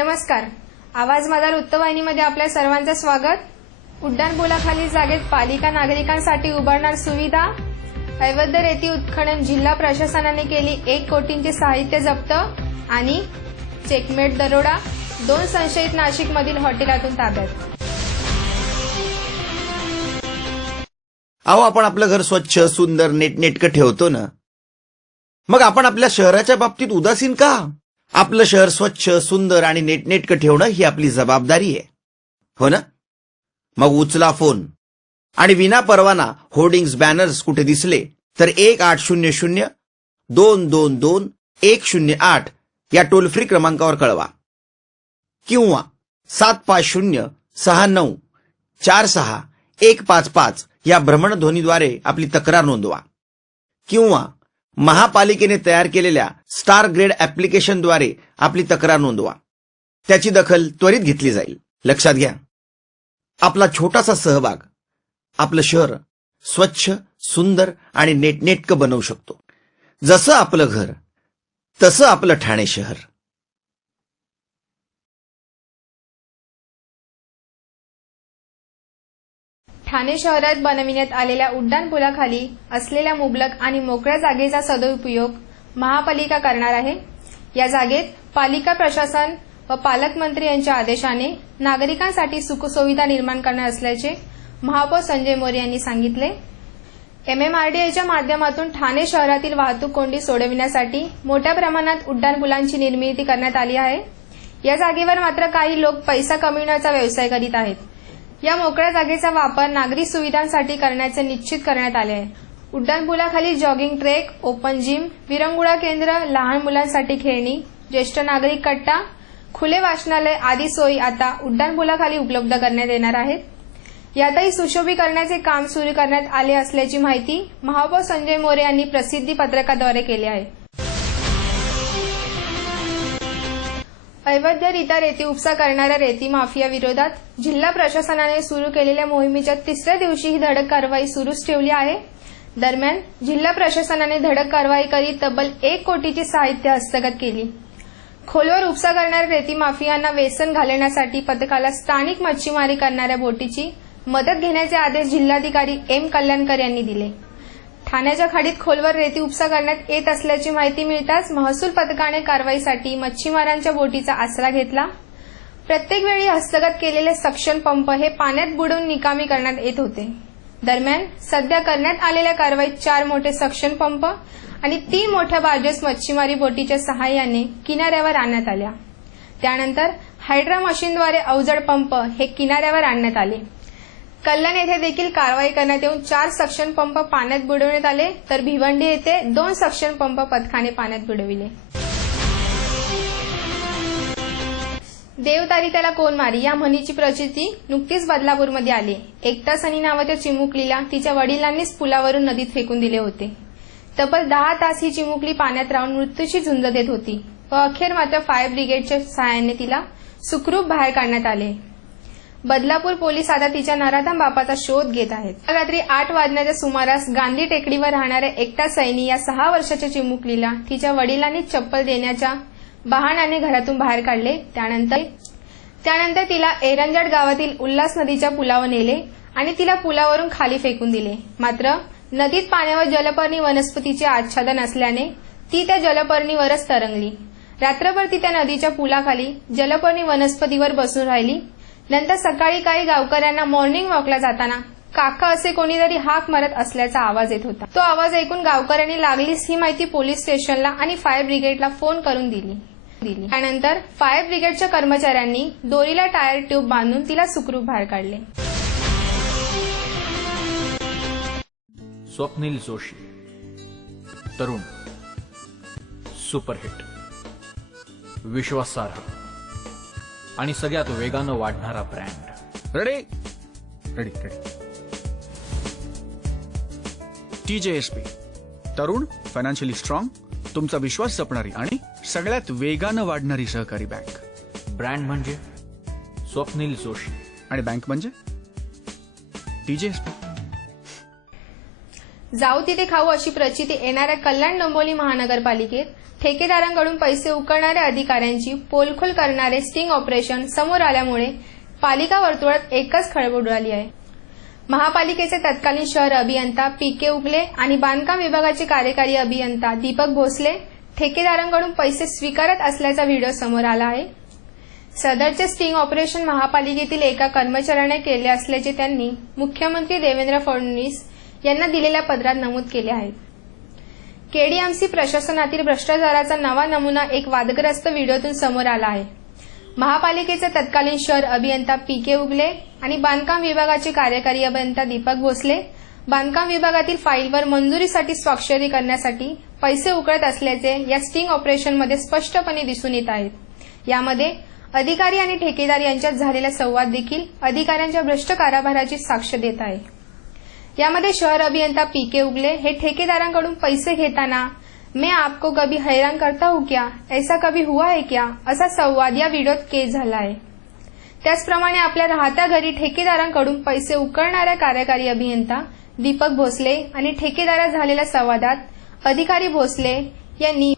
नमस्कार. आवाज माझा वृत्तवाहिनीमध्ये आपल्या सर्वांचं स्वागत. उड्डाणपुलाखाली जागेत पालिका नागरिकांसाठी उभारणार सुविधा. अवैध रेती उत्खनन जिल्हा प्रशासनाने केली 1 कोटींचे साहित्य जप्त आणि चेकमेट दरोडा. 2 संशयित नाशिकमधील हॉटेलातून ताब्यात. अहो, आपण आपलं घर स्वच्छ सुंदर नेटनेटकं ठेवतो ना, मग आपण आपल्या शहराच्या बाबतीत उदासीन का? आपलं शहर स्वच्छ सुंदर आणि नेटनेटकं ठेवणं ही आपली जबाबदारी आहे, हो ना? मग उचला फोन आणि विना परवाना होर्डिंग्स बॅनर्स कुठे दिसले तर 1800-222-108 या टोल फ्री क्रमांकावर कळवा किंवा 7506946155 या भ्रमणध्वनीद्वारे आपली तक्रार नोंदवा किंवा महापालिकेने तयार केलेल्या स्टार ग्रेड ऍप्लिकेशनद्वारे आपली तक्रार नोंदवा. त्याची दखल त्वरित घेतली जाईल. लक्षात घ्या, आपला छोटासा सहभाग आपलं शहर स्वच्छ सुंदर आणि नेटनेटकं बनवू शकतो. जसं आपलं घर तसं आपलं ठाणे शहर. ठाणे शहरात बनविण्यात आलेल्या उड्डाणपुलाखाली असलेल्या मुबलक आणि मोकळ्या जागेचा सदुपयोग महापालिका करणार आहे. या जागेत पालिका प्रशासन व पालकमंत्री यांच्या आदेशाने नागरिकांसाठी सुखसुविधा निर्माण करणार असल्याचे महापौर संजय मोरे यांनी सांगितले. MMRDAच्या माध्यमातून ठाणे शहरातील वाहतूक कोंडी सोडविण्यासाठी मोठ्या प्रमाणात उड्डाणपुलांची निर्मिती करण्यात आली आहे. या जागेवर मात्र काही लोक पैसा कमविण्याचा व्यवसाय करीत आहेत. या मोकळ्या जागेचा वापर नागरी सुविधांसाठी करण्याचे निश्चित करण्यात आले आहे. उड्डाणपुलाखाली जॉगिंग ट्रेक, ओपन जिम, विरंगुळा केंद्र, लहान मुलांसाठी खेळणी, ज्येष्ठ नागरिक कट्टा, खुले वाचनालय आदी सोयी आता उड्डाणपुलाखाली उपलब्ध करण्यात येणार आहेत. यातही सुशोभीकरणाचे काम सुरू करण्यात आले असल्याची माहिती महापौर संजय मोरे यांनी प्रसिद्धी पत्रकाद्वारे केली आहे. अवैधरित्या रेती उपसा करणाऱ्या रेती माफिया विरोधात जिल्हा प्रशासनाने सुरू केलेल्या मोहिमेच्या 3ऱ्या दिवशी ही धडक कारवाई सुरूच ठेवली आहे. दरम्यान जिल्हा प्रशासनाने धडक कारवाई करीत तब्बल 1 कोटीची साहित्य हस्तगत केली. खोलवर उपसा करणाऱ्या रेती माफियांना वेसन घालण्यासाठी पथकाला स्थानिक मच्छीमारी करणाऱ्या बोटीची मदत घेण्याचे आदेश जिल्हाधिकारी M. कल्याणकर यांनी दिले. ठाण्याच्या खाडीत खोलवर रेती उपसा करण्यात येत असल्याची माहिती मिळताच महसूल पथकाने कारवाईसाठी मच्छीमारांच्या बोटीचा आसरा घेतला. प्रत्येक वेळी हस्तगत केलेले सक्शन पंप हे पाण्यात बुडवून निकामी करण्यात येत होते. दरम्यान सध्या करण्यात आलेल्या कारवाईत 4 मोठे सक्शन पंप आणि 3 मोठ्या बार्जेस मच्छीमारी बोटीच्या सहाय्याने किनाऱ्यावर आणण्यात आल्या. त्यानंतर हायड्रा मशीनद्वारे अवजड पंप हे किनाऱ्यावर आणण्यात आले. कल्याण येथे देखील कारवाई करण्यात येऊन 4 सक्शन पंप पाण्यात बुडवण्यात आले, तर भिवंडी येथे 2 सक्शन पंप पथकाने पाण्यात बुडविले. देवतारी त्याला कोण मारी या म्हणीची प्रचिती नुकतीच बदलापूरमध्ये आली. एकता सनी नावाच्या चिमुकलीला तिच्या वडिलांनीच पुलावरून नदीत फेकून दिले होते. तब्बल 10 तास ही चिमुकली पाण्यात राहून मृत्यूची झुंज देत होती व अखेर मात्र फायर ब्रिगेडच्या सहाय्याने तिला सुखरूप बाहेर काढण्यात आले. बदलापूर पोलीस आता तिच्या नराधम बापाचा शोध घेत आहेत. रात्री 8 वाजण्याच्या सुमारास गांधी टेकडीवर राहणाऱ्या एकता सैनी या 6 वर्षाच्या चिमुकलीला तिच्या वडिलांनी चप्पल देण्याच्या बहाण्याने घरातून बाहेर काढले. त्यानंतर तिला एरंजड गावातील उल्हास नदीच्या पुलावर नेले आणि तिला पुलावरून खाली फेकून दिले. मात्र नदीत पाण्यावर जलपर्णी वनस्पतीचे आच्छादन असल्याने ती त्या जलपर्णीवरच तरंगली. रात्रभर ती त्या नदीच्या पुलाखाली जलपर्णी वनस्पतीवर बसून राहिली. नंतर सकाळी काही गावकऱ्यांना मॉर्निंग वॉकला जाताना काका असे कोणीतरी हाक मारत असल्याचा आवाज येत होता. तो आवाज ऐकून गावकऱ्यांनी लागलीच ही माहिती पोलीस स्टेशनला आणि फायर ब्रिगेडला फोन करून दिली. त्यानंतर फायर ब्रिगेडच्या कर्मचाऱ्यांनी दोरीला टायर ट्यूब बांधून तिला सुखरूप बाहेर काढले. स्वप्नील जोशी, तरुण, सुपरहिट, विश्वासार्ह आणि सगळ्यात वेगानं वाढणारा brand. Ready ready ready TJSP, तरुण, फायनान्शियली स्ट्रॉंग, तुमचा विश्वास जपणारी आणि सगळ्यात वेगानं वाढणारी सहकारी बँक. ब्रँड म्हणजे स्वप्नील जोशी आणि बँक म्हणजे TJSP. जाऊ तिथे खाऊ अशी प्रचिती येणाऱ्या कल्याण डोंबिवली महानगरपालिकेत ठेकेदारांकडून पैसे उकळणाऱ्या अधिकाऱ्यांची पोलखोल करणारे स्टिंग ऑपरेशन समोर आल्यामुळे पालिका वर्तुळात एकच खळबळ उडाली आहे. महापालिकेचे तत्कालीन शहर अभियंता पी.के. उगले आणि बांधकाम विभागाचे कार्यकारी अभियंता दीपक भोसले ठेकेदारांकडून पैसे स्वीकारत असल्याचा व्हिडिओ समोर आला आहे. सदरचे स्टिंग ऑपरेशन महापालिकेतील एका कर्मचाऱ्याने केले असल्याचे त्यांनी मुख्यमंत्री देवेंद्र फडणवीस यांना दिलेल्या पत्रात नमूद केले आहे. केडीएमसी प्रशासनातील भ्रष्टाचाराचा नवा नमुना एक वादग्रस्त व्हिडिओतून समोर आला आहे. महापालिकेचे तत्कालीन शहर अभियंता पी.के. उगले आणि बांधकाम विभागाचे कार्यकारी अभियंता दीपक भोसले बांधकाम विभागातील फाईलवर मंजुरीसाठी स्वाक्षरी करण्यासाठी पैसे उकळत असल्याचे या स्टिंग ऑपरेशनमध्ये स्पष्टपणे दिसून येत आहेत. यामध्ये अधिकारी आणि ठेकेदार यांच्यात झालेला संवाद देखील अधिकाऱ्यांच्या भ्रष्ट कारभाराची साक्ष देत आहे. यामध्ये शहर अभियंता पी.के. उगले हे ठेकेदारांकडून पैसे घेताना मैं आपको कभी हैरान करता हूं क्या, ऐसा कभी हुआ है क्या असा संवाद या व्हिडिओत कैद झाला आहे. त्याचप्रमाणे आपल्या राहत्या घरी ठेकेदारांकडून पैसे उकळणाऱ्या कार्यकारी अभियंता दीपक भोसले आणि ठेकेदारात झालेल्या संवादात अधिकारी भोसले यांनी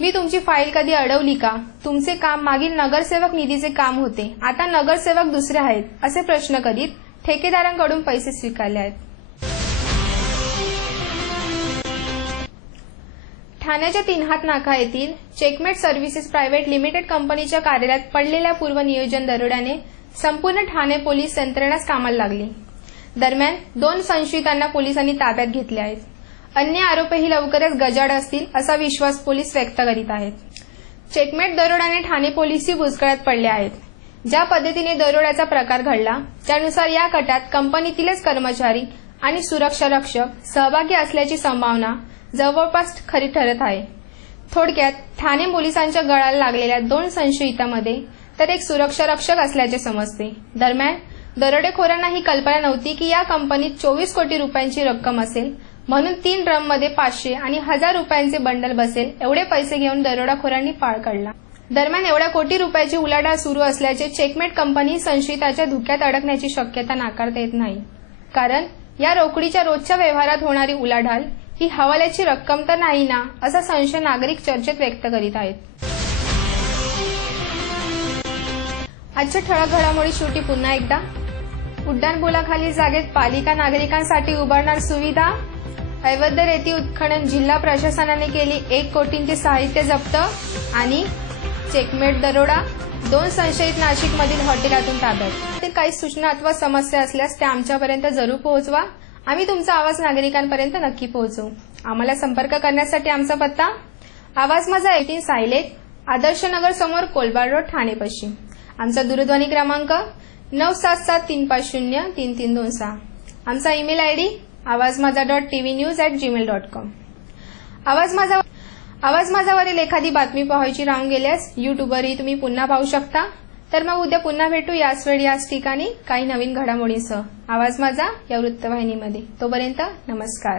मी तुमची फाईल कधी अडवली का, तुमचे काम मागील नगरसेवक निधीचे काम होते, आता नगरसेवक दुसरे आहेत असे प्रश्न करीत ठेकेदारांकडून पैसे स्वीकारले आहेत. ठाण्याच्या तीनहात नाका येथील चेकमेट सर्व्हिसेस प्रायव्हेट लिमिटेड कंपनीच्या कार्यालयात पडलेल्या पूर्वनियोजन दरोड्याने संपूर्ण ठाणे पोलीस यंत्रणाच कामाला लागली. दरम्यान 2 संशयितांना पोलिसांनी ताब्यात घेतले आहेत. अन्य आरोपीही लवकरच गजाआड असतील असा विश्वास पोलीस व्यक्त करीत आहेत. चेकमेट दरोड्याने ठाणे पोलीसही भुसकळ्यात पडले आहेत. ज्या पद्धतीने दरोड्याचा प्रकार घडला त्यानुसार या कटात कंपनीतीलच कर्मचारी आणि सुरक्षा रक्षक सहभागी असल्याची संभावना जवळपास खरी ठरत आहे. थोडक्यात ठाणे पोलिसांच्या गळाला लागलेल्या 2 संशयितांमध्ये तर एक सुरक्षा रक्षक असल्याचे समजते. दरम्यान दरोडेखोरांना ही कल्पना नव्हती की या कंपनीत 24 कोटी रुपयांची रक्कम असेल, म्हणून 3 ड्रममध्ये 500 आणि 1000 रुपयांचे बंडल बसेल एवढे पैसे घेऊन दरोडेखोरांनी पाळ काढला. दरम्यान एवढ्या कोटी रुपयाची उलाढाल सुरू असल्याचे चेकमेट कंपनी संशयिताच्या धुक्यात अडकण्याची शक्यता नाकारता येत नाही. कारण या रोकडीच्या रोजच्या व्यवहारात होणारी उलाढाल ही हवाल्याची रक्कम तर नाही ना असा संशय नागरिक चर्चेत व्यक्त करीत आहेत. आजच्या ठळक घडामोडी शेवटी पुन्हा एकदा. उड्डाणपुलाखालील जागेत पालिका नागरिकांसाठी उभारणार सुविधा. अवैध रेती उत्खनन जिल्हा प्रशासनाने केली 1 कोटींचे साहित्य जप्त. आणि चेकमेट दरोडा 2 संशयित नाशिकमधील हॉटेलातून ताब्यात. काही सूचना अथवा समस्या असल्यास त्या आमच्यापर्यंत जरूर पोहोचवा. आम्ही तुमचा आवाज नागरिकांपर्यंत नक्की पोहोचवू. आम्हाला संपर्क करण्यासाठी आमचा पत्ता आवाज माझा 18 सायलेट आदर्शनगर समोर कोलबाड रोड ठाणे पश्चिम. आमचा दूरध्वनी क्रमांक 9772503326. आमचा ईमेल आयडी awazmaza.tvnews@gmail.com. आवाज माझावरील एखादी बातमी पाहायची राहून गेल्यास युट्यूबवरही तुम्ही पुन्हा पाहू शकता. तर मग उद्या पुन्हा भेटू याच वेळी याच ठिकाणी काही नवीन घडामोडींसह आवाज माझा या वृत्तवाहिनीमध्ये. तोपर्यंत नमस्कार.